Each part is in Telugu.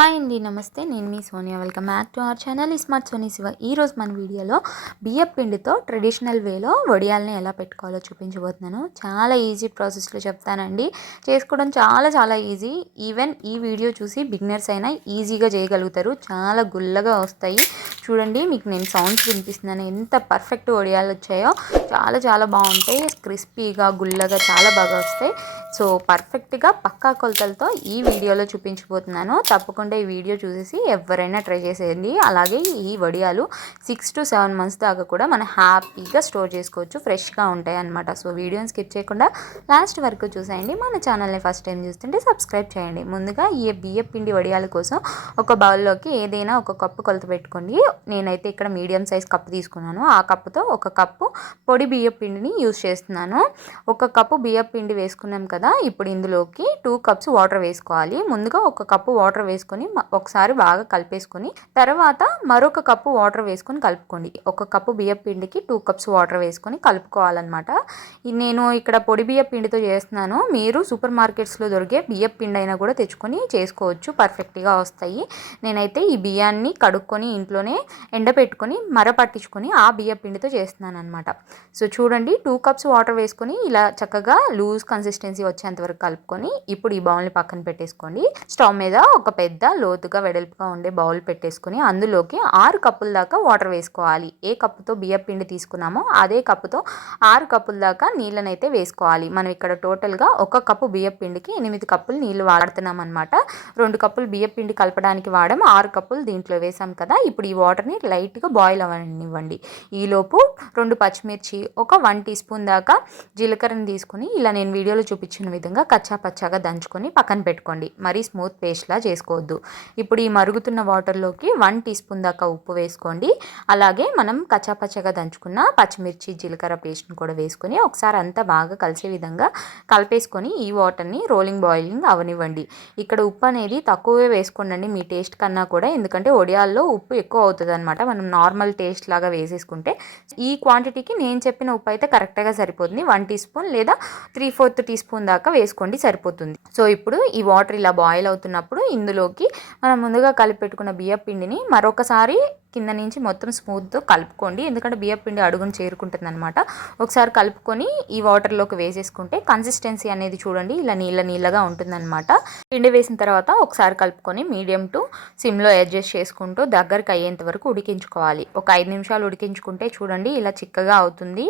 హాయ్ అండి, నమస్తే. నేను మీ Sonia. Welcome back to our channel smart Soni Shiva. ఈరోజు మన వీడియోలో బియ్యం పిండితో ట్రెడిషనల్ వేలో వడియాలని ఎలా పెట్టుకోవాలో చూపించబోతున్నాను. చాలా ఈజీ ప్రాసెస్లో చెప్తానండి. చేసుకోవడం చాలా చాలా ఈజీ. ఈవెన్ ఈ వీడియో చూసి బిగినర్స్ అయినా ఈజీగా చేయగలుగుతారు. చాలా గుల్లగా వస్తాయి. చూడండి, మీకు నేను సౌండ్స్ వినిపిస్తున్నాను. ఎంత పర్ఫెక్ట్ వడియాలు వచ్చాయో. చాలా చాలా బాగుంటాయి. క్రిస్పీగా గుల్లగా చాలా బాగా వస్తాయి. సో పర్ఫెక్ట్గా పక్కా కొలతలతో ఈ వీడియోలో చూపించబోతున్నాను. తప్పకుండా ఈ వీడియో చూసేసి ఎవరైనా ట్రై చేసేయండి. అలాగే ఈ వడియాలు 6 to 7 months దాకా కూడా మనం హ్యాపీగా స్టోర్ చేసుకోవచ్చు. ఫ్రెష్గా ఉంటాయి అన్నమాట. సో వీడియోని స్కిప్ చేయకుండా లాస్ట్ వరకు చూసేయండి. మన ఛానల్ని ఫస్ట్ టైం చూస్తుంటే సబ్స్క్రైబ్ చేయండి. ముందుగా ఈ బియ్యం పిండి వడియాల కోసం ఒక బౌల్లోకి ఏదైనా ఒక కప్పు కొలత పెట్టుకోండి. నేనైతే ఇక్కడ మీడియం సైజ్ కప్పు తీసుకున్నాను. ఆ కప్పుతో ఒక కప్పు పొడి బియ్యం పిండిని యూజ్ చేస్తున్నాను. ఒక కప్పు బియ్యం పిండి వేసుకున్నాం కదా. ఇప్పుడు ఇందులోకి 2 cups వాటర్ వేసుకోవాలి. ముందుగా ఒక కప్పు వాటర్ వేసుకొని ఒకసారి బాగా కలిపేసుకొని తర్వాత మరొక కప్పు వాటర్ వేసుకొని కలుపుకోండి. ఒక కప్పు బియ్యం పిండికి 2 cups వాటర్ వేసుకొని కలుపుకోవాలన్నమాట. నేను ఇక్కడ పొడి బియ్యం పిండితో చేస్తున్నాను. మీరు సూపర్ మార్కెట్స్లో దొరికే బియ్యం పిండి అయినా కూడా తెచ్చుకొని చేసుకోవచ్చు. పర్ఫెక్ట్గా వస్తాయి. నేనైతే ఈ బియ్యాన్ని కడుక్కొని ఇంట్లోనే ఎండబెట్టుకొని మరపట్టించుకొని ఆ బియ్యం పిండితో చేస్తున్నాను అనమాట. సో చూడండి, 2 cups వాటర్ వేసుకొని ఇలా చక్కగా లూజ్ కన్సిస్టెన్సీ వచ్చేంత వరకు కలుపుకొని ఇప్పుడు ఈ బౌల్ని పక్కన పెట్టేసుకోండి. స్టవ్ మీద ఒక పెద్ద లోతుగా వెడల్పుగా ఉండే బౌల్ పెట్టేసుకొని అందులోకి 6 కప్పుల దాకా వాటర్ వేసుకోవాలి. ఏ కప్పుతో బియ్యం పిండి తీసుకున్నామో అదే కప్పుతో 6 కప్పుల దాకా నీళ్ళనైతే వేసుకోవాలి. మనం ఇక్కడ టోటల్గా 1 కప్పు బియ్యం పిండికి 8 కప్పులు నీళ్ళు వాడుతున్నాం అనమాట. 2 కప్పులు బియ్యం పిండి కలపడానికి వాడాం, 6 కప్పులు దీంట్లో వేసాం కదా. ఇప్పుడు ఈ వాటర్ని లైట్గా బాయిల్ అవ్వనివ్వండి. ఈలోపు 2 పచ్చిమిర్చి, ఒక 1 టీ స్పూన్ దాకా జీలకర్రని తీసుకుని ఇలా నేను వీడియోలో చూపించిన విధంగా కచ్చా పచ్చాగా దంచుకొని పక్కన పెట్టుకోండి. మరీ స్మూత్ పేస్ట్లా చేసుకోవద్దు. ఇప్పుడు ఈ మరుగుతున్న వాటర్లోకి 1 టీ స్పూన్ దాకా ఉప్పు వేసుకోండి. అలాగే మనం కచ్చా పచ్చాగా దంచుకున్న పచ్చిమిర్చి జీలకర్ర పేస్ట్ని కూడా వేసుకొని ఒకసారి అంతా బాగా కలిసే విధంగా కలిపేసుకొని ఈ వాటర్ని బాయిలింగ్ అవనివ్వండి. ఇక్కడ ఉప్పు అనేది తక్కువే వేసుకోండి మీ టేస్ట్ కన్నా కూడా, ఎందుకంటే వడియాల్లో ఉప్పు ఎక్కువ అవుతుంది అనమాట. మనం నార్మల్ టేస్ట్ లాగా వేసేసుకుంటే ఈ క్వాంటిటీకి నేను చెప్పిన ఉప్పు అయితే కరెక్ట్గా సరిపోతుంది. 1 టీ స్పూన్ లేదా 3/4 టీ స్పూన్ దాకా వేసుకోండి, సరిపోతుంది. సో ఇప్పుడు ఈ వాటర్ ఇలా బాయిల్ అవుతున్నప్పుడు ఇందులోకి మనం ముందుగా కలిపి పెట్టుకున్న బియ్యం పిండిని మరొకసారి కింద నుంచి మొత్తం స్మూత్తో కలుపుకోండి. ఎందుకంటే బియ్యం పిండి అడుగును చేరుకుంటుంది అనమాట. ఒకసారి కలుపుకొని ఈ వాటర్లోకి వేసేసుకుంటే కన్సిస్టెన్సీ అనేది చూడండి ఇలా నీళ్ళగా ఉంటుందన్నమాట. పిండి వేసిన తర్వాత ఒకసారి కలుపుకొని మీడియం టు సిమ్లో అడ్జస్ట్ చేసుకుంటూ దగ్గరికి అయ్యేంత వరకు ఉడికించుకోవాలి. ఒక 5 నిమిషాలు ఉడికించుకుంటే చూడండి ఇలా చిక్కగా అవుతుంది.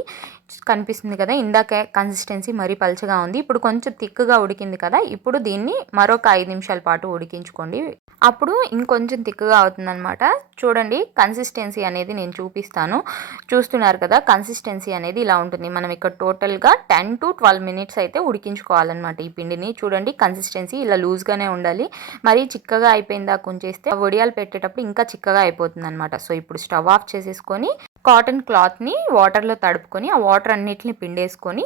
కనిపిస్తుంది కదా, ఇందాక కన్సిస్టెన్సీ మరీ పలుచగా ఉంది. ఇప్పుడు కొంచెం థిక్గా ఉడికింది కదా. ఇప్పుడు దీన్ని మరొక 5 నిమిషాల పాటు ఉడికించుకోండి. అప్పుడు ఇంకొంచెం థిక్గా అవుతుందన్నమాట. చూడండి, కన్సిస్టెన్సీ అనేది నేను చూస్తున్నారు కదా. కన్సిస్టెన్సీ అనేది ఇలా ఉంటుంది. మనం ఇక్కడ టోటల్గా 10 to 12 minutes అయితే ఉడికించుకోవాలన్నమాట ఈ పిండిని. చూడండి, కన్సిస్టెన్సీ ఇలా లూజ్గానే ఉండాలి. మరీ చిక్కగా అయిపోయిందా ఉంచేస్తే వడియాలు పెట్టేటప్పుడు ఇంకా చిక్కగా అయిపోతుంది అనమాట. సో ఇప్పుడు స్టవ్ ఆఫ్ చేసేసుకొని కాటన్ క్లాత్ని వాటర్లో తడుపుకొని ఆ వాటర్ అన్నిటిని పిండేసుకొని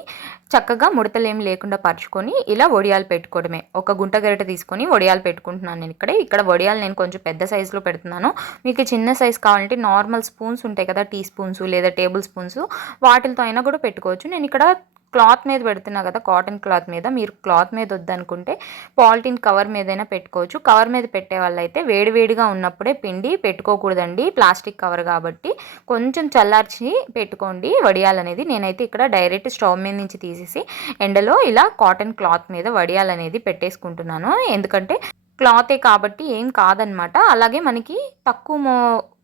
చక్కగా ముడతలేం లేకుండా పరుచుకొని ఇలా వడియాలు పెట్టుకోవడమే. ఒక గుంట గరిట తీసుకొని వడియాలు పెట్టుకుంటున్నాను నేను ఇక్కడ వడియాలు నేను కొంచెం పెద్ద సైజులో పెడుతున్నాను. మీకు చిన్న సైజు కావాలంటే నార్మల్ స్పూన్స్ ఉంటాయి కదా, టీ స్పూన్స్ లేదా టేబుల్ స్పూన్స్, వాటితో అయినా కూడా పెట్టుకోవచ్చు. నేను ఇక్కడ క్లాత్ మీద పెడుతున్నా కదా, కాటన్ క్లాత్ మీద. మీరు క్లాత్ మీద వద్దనుకుంటే పాలిథిన్ కవర్ మీదైనా పెట్టుకోవచ్చు. కవర్ మీద పెట్టే వాళ్ళైతే వేడివేడిగా ఉన్నప్పుడే పిండి పెట్టుకోకూడదండి, ప్లాస్టిక్ కవర్ కాబట్టి. కొంచెం చల్లార్చి పెట్టుకోండి వడియాలనేది. నేనైతే ఇక్కడ డైరెక్ట్ స్టవ్ మీద నుంచి తీసేసి ఎండలో ఇలా కాటన్ క్లాత్ మీద వడియాలనేది పెట్టేసుకుంటున్నాను. ఎందుకంటే క్లాతే కాబట్టి ఏం కాదనమాట. అలాగే మనకి తక్కువ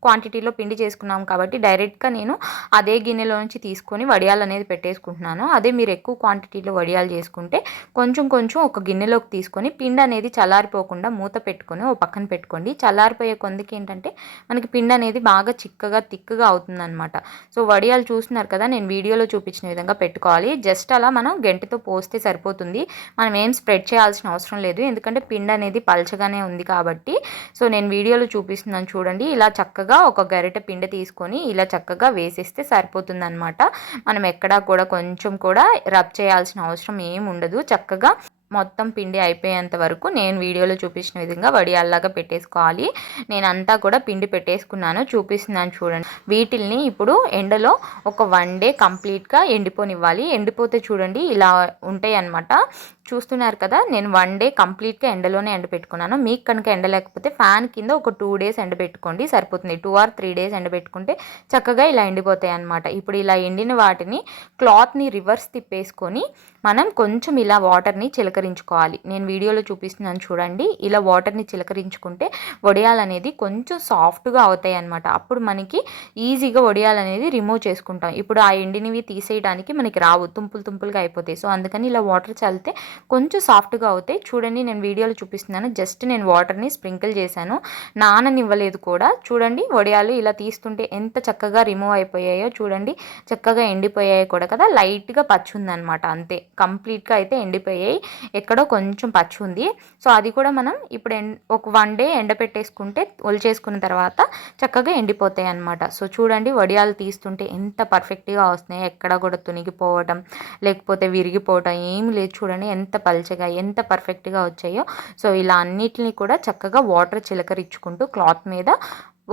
క్వాంటిటీలో పిండి చేసుకున్నాం కాబట్టి డైరెక్ట్గా నేను అదే గిన్నెలో నుంచి తీసుకొని వడియాలు అనేది పెట్టేసుకుంటున్నాను. అదే మీరు ఎక్కువ క్వాంటిటీలో వడియాలు చేసుకుంటే కొంచెం ఒక గిన్నెలోకి తీసుకొని పిండి అనేది చల్లారిపోకుండా మూత పెట్టుకొని ఓ పక్కన పెట్టుకోండి. చల్లారిపోయే కొందికి ఏంటంటే మనకి పిండి అనేది బాగా చిక్కగా థిక్గా అవుతుందన్నమాట. సో వడియాలు చూస్తున్నారు కదా, నేను వీడియోలో చూపించిన విధంగా పెట్టుకోవాలి. జస్ట్ అలా మనం గంటెతో పోస్తే సరిపోతుంది. మనం ఏం స్ప్రెడ్ చేయాల్సిన అవసరం లేదు, ఎందుకంటే పిండి అనేది పల్చగానే ఉంది కాబట్టి. సో నేను వీడియోలో చూపిస్తున్నాను చూడండి. ఇలా చక్కగా ఒక గరిటె పిండి తీసుకొని ఇలా చక్కగా వేసేస్తే సరిపోతుంది అనమాట. మనం ఎక్కడా కూడా కొంచెం కూడా రబ్ చేయాల్సిన అవసరం ఏమి ఉండదు. చక్కగా మొత్తం పిండి అయిపోయేంత వరకు నేను వీడియోలో చూపించిన విధంగా వడియాల్లాగా పెట్టేసుకోవాలి. నేనంతా కూడా పిండి పెట్టేసుకున్నాను, చూపిస్తున్నాను చూడండి. వీటిల్ని ఇప్పుడు ఎండలో ఒక 1 డే కంప్లీట్గా ఎండిపోనివ్వాలి. ఎండిపోతే చూడండి ఇలా ఉంటాయి అన్నమాట. చూస్తున్నారు కదా, నేను 1 డే కంప్లీట్గా ఎండలోనే ఎండబెట్టుకున్నాను. మీకు కనుక ఎండ లేకపోతే ఫ్యాన్ కింద ఒక 2 డేస్ ఎండబెట్టుకోండి, సరిపోతుంది. 2 or 3 డేస్ ఎండబెట్టుకుంటే చక్కగా ఇలా ఎండిపోతాయి అన్నమాట. ఇప్పుడు ఇలా ఎండిన వాటిని క్లాత్ని రివర్స్ తిప్పేసుకొని మనం కొంచెం ఇలా వాటర్ని చిలకరించుకోవాలి. నేను వీడియోలో చూపిస్తున్నాను చూడండి. ఇలా వాటర్ని చిలకరించుకుంటే వడియాలు అనేది కొంచెం సాఫ్ట్గా అవుతాయి అన్నమాట. అప్పుడు మనకి ఈజీగా వడియాలు అనేది రిమూవ్ చేసుకుంటాం. ఇప్పుడు ఆ ఎండినవి తీసేయడానికి మనకి రావు, తుంపులుగా అయిపోతాయి. సో అందుకని ఇలా వాటర్ చల్లితే కొంచెం సాఫ్ట్గా అవుతాయి. చూడండి నేను వీడియోలో చూపిస్తున్నాను. జస్ట్ నేను వాటర్ని స్ప్రింకిల్ చేశాను, నాననివ్వలేదు కూడా. చూడండి వడియాలు ఇలా తీస్తుంటే ఎంత చక్కగా రిమూవ్ అయిపోయాయో చూడండి. చక్కగా ఎండిపోయాయి కూడా కదా. లైట్గా పచ్చి ఉందన్నమాట, అంతే. కంప్లీట్గా అయితే ఎండిపోయాయి, ఎక్కడో కొంచెం పచ్చి ఉంది. సో అది కూడా మనం ఇప్పుడు ఒక 1 డే ఎండపెట్టేసుకుంటే ఒలిచేసుకున్న తర్వాత చక్కగా ఎండిపోతాయి అన్నమాట. సో చూడండి వడియాలు తీస్తుంటే ఎంత పర్ఫెక్ట్గా వస్తున్నాయి, ఎక్కడ కూడా తునిగిపోవడం లేకపోతే విరిగిపోవడం ఏమి లేదు. చూడండి ఎంత పల్చగా ఎంత పర్ఫెక్ట్గా వచ్చాయో. సో ఇలా అన్నిటిని కూడా చక్కగా వాటర్ చిలకరించుకుంటూ క్లాత్ మీద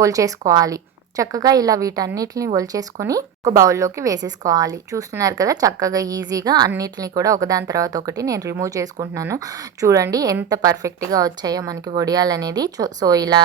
ఒలిచేసుకోవాలి. చక్కగా ఇలా వీటన్నిటిని ఒలిచేసుకొని ఒక బౌల్లోకి వేసేసుకోవాలి. చూస్తున్నారు కదా, చక్కగా ఈజీగా అన్నిటిని కూడా ఒకదాని తర్వాత ఒకటి నేను రిమూవ్ చేసుకుంటున్నాను. చూడండి ఎంత పర్ఫెక్ట్గా వచ్చాయో మనకి వడియాలు అనేది. సో ఇలా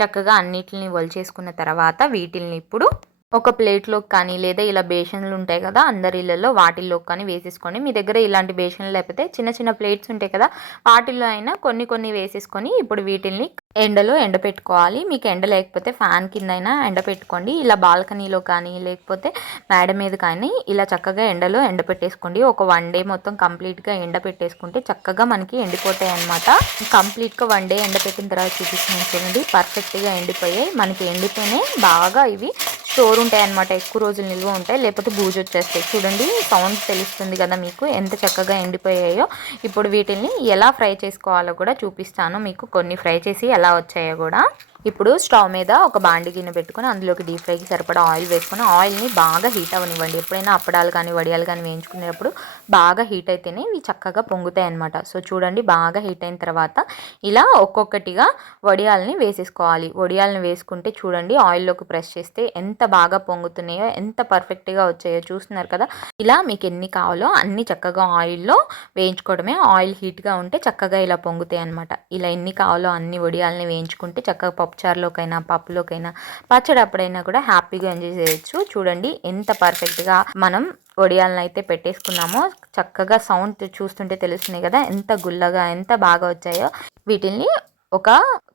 చక్కగా అన్నిటిని ఒలిచేసుకున్న తర్వాత వీటిల్ని ఇప్పుడు ఒక ప్లేట్లోకి కానీ లేదా ఇలా బేషన్లు ఉంటాయి కదా అందరి ఇళ్ళల్లో, వాటిల్లోకి కానీ వేసేసుకోండి. మీ దగ్గర ఇలాంటి బేషన్లు లేకపోతే చిన్న చిన్న ప్లేట్స్ ఉంటాయి కదా, వాటిల్లో అయినా కొన్ని వేసేసుకొని ఇప్పుడు వీటిల్ని ఎండలో ఎండపెట్టుకోవాలి. మీకు ఎండ లేకపోతే ఫ్యాన్ కింద అయినా ఎండపెట్టుకోండి. ఇలా బాల్కనీలో కానీ లేకపోతే మేడ మీద కానీ ఇలా చక్కగా ఎండలో ఎండపెట్టేసుకోండి. ఒక 1 డే మొత్తం కంప్లీట్గా ఎండపెట్టేసుకుంటే చక్కగా మనకి ఎండిపోతాయి అన్నమాట. కంప్లీట్గా 1 డే ఎండపెట్టిన తర్వాత చూపిస్తున్నాను చూడండి, పర్ఫెక్ట్గా ఎండిపోయాయి. మనకి ఎండితేనే బాగా ఇవి స్టోర్ ఉంటాయి అన్నమాట, ఎక్కువ రోజులు నిల్వ ఉంటాయి, లేకపోతే బూజు వచ్చేస్తాయి. చూడండి సౌండ్ తెలుస్తుంది కదా మీకు ఎంత చక్కగా ఎండిపోయాయో. ఇప్పుడు వీటిని ఎలా ఫ్రై చేసుకోవాలో కూడా చూపిస్తాను మీకు, కొన్ని ఫ్రై చేసి ఎలా వచ్చాయో కూడా. ఇప్పుడు స్టవ్ మీద ఒక బాండి గిన్నె పెట్టుకొని అందులోకి డీప్ ఫ్రైకి సరిపడా ఆయిల్ వేసుకొని ఆయిల్ని బాగా హీట్ అవ్వనివ్వండి. ఎప్పుడైనా అప్పడాలు కానీ వడియాలు కానీ వేయించుకునేటప్పుడు బాగా హీట్ అయితేనే ఇవి చక్కగా పొంగుతాయి అన్నమాట. సో చూడండి బాగా హీట్ అయిన తర్వాత ఇలా ఒక్కొక్కటిగా వడియాలని వేసేసుకోవాలి. వడియాలని వేసుకుంటే చూడండి ఆయిల్లోకి ప్రెస్ చేస్తే ఎంత బాగా పొంగుతున్నాయో, ఎంత పర్ఫెక్ట్గా వచ్చాయో చూస్తున్నారు కదా. ఇలా మీకు ఎన్ని కావాలో అన్ని చక్కగా ఆయిల్లో వేయించుకోవడమే. ఆయిల్ హీట్గా ఉంటే చక్కగా ఇలా పొంగుతాయి అన్నమాట. ఇలా ఎన్ని కావాలో అన్ని వడియాలని వేయించుకుంటే చక్కగా పప్పుచారులోకైనా పప్పులోకైనా పచ్చడి అప్పుడైనా కూడా హ్యాపీగా ఎంజాయ్ చేయొచ్చు. చూడండి ఎంత పర్ఫెక్ట్గా మనం వడియాలను అయితే పెట్టేసుకున్నామో. చక్కగా సౌండ్ చూస్తుంటే తెలుస్తున్నాయి కదా ఎంత గుల్లగా ఎంత బాగా వచ్చాయో. వీటిల్ని ఒక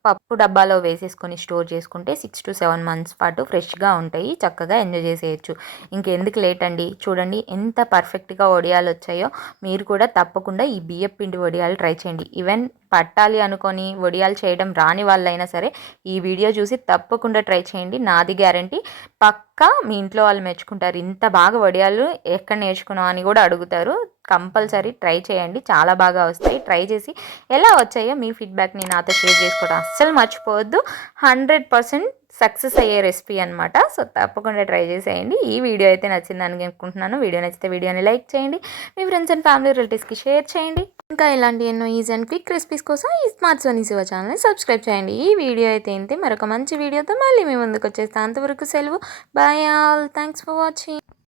పప్పు డబ్బాలో వేసేసుకొని స్టోర్ చేసుకుంటే 6 to 7 months పాటు ఫ్రెష్గా ఉంటాయి, చక్కగా ఎంజాయ్ చేసేయచ్చు. ఇంకెందుకు లేట్ అండి, చూడండి ఎంత పర్ఫెక్ట్గా వడియాలు వచ్చాయో. మీరు కూడా తప్పకుండా ఈ బియ్యం పిండి వడియాలు ట్రై చేయండి. ఈవెన్ పట్టాలి అనుకొని వడియాలు చేయడం రాని వాళ్ళైనా సరే ఈ వీడియో చూసి తప్పకుండా ట్రై చేయండి. నాది గ్యారంటీ, పక్కా మీ ఇంట్లో వాళ్ళు మెచ్చుకుంటారు. ఇంత బాగా వడియాలు ఎక్కడ నేర్చుకున్నావు అని కూడా అడుగుతారు. కంపల్సరీ ట్రై చేయండి, చాలా బాగా వస్తాయి. ట్రై చేసి ఎలా వచ్చాయో మీ ఫీడ్బ్యాక్ని నాతో షేర్ చేసుకోవడం అస్సలు మర్చిపోవద్దు. 100% సక్సెస్ అయ్యే రెసిపీ అనమాట. సో తప్పకుండా ట్రై చేసేయండి. ఈ వీడియో అయితే నచ్చిందని అనుకుంటున్నాను. వీడియో నచ్చితే వీడియోని లైక్ చేయండి, మీ ఫ్రెండ్స్ అండ్ ఫ్యామిలీ రిలేటివ్స్కి షేర్ చేయండి. ఇంకా ఇలాంటి ఎన్నో ఈజీ అండ్ క్విక్ రెసిపీస్ కోసం ఈ స్మార్ట్ సోనీ శివ ఛానల్ని సబ్స్క్రైబ్ చేయండి. ఈ వీడియో అయితే ఇంతే, మరొక మంచి వీడియోతో మళ్ళీ మీ ముందుకు వచ్చేస్తాను. అంతవరకు సెలవు. Bye all, thanks for watching.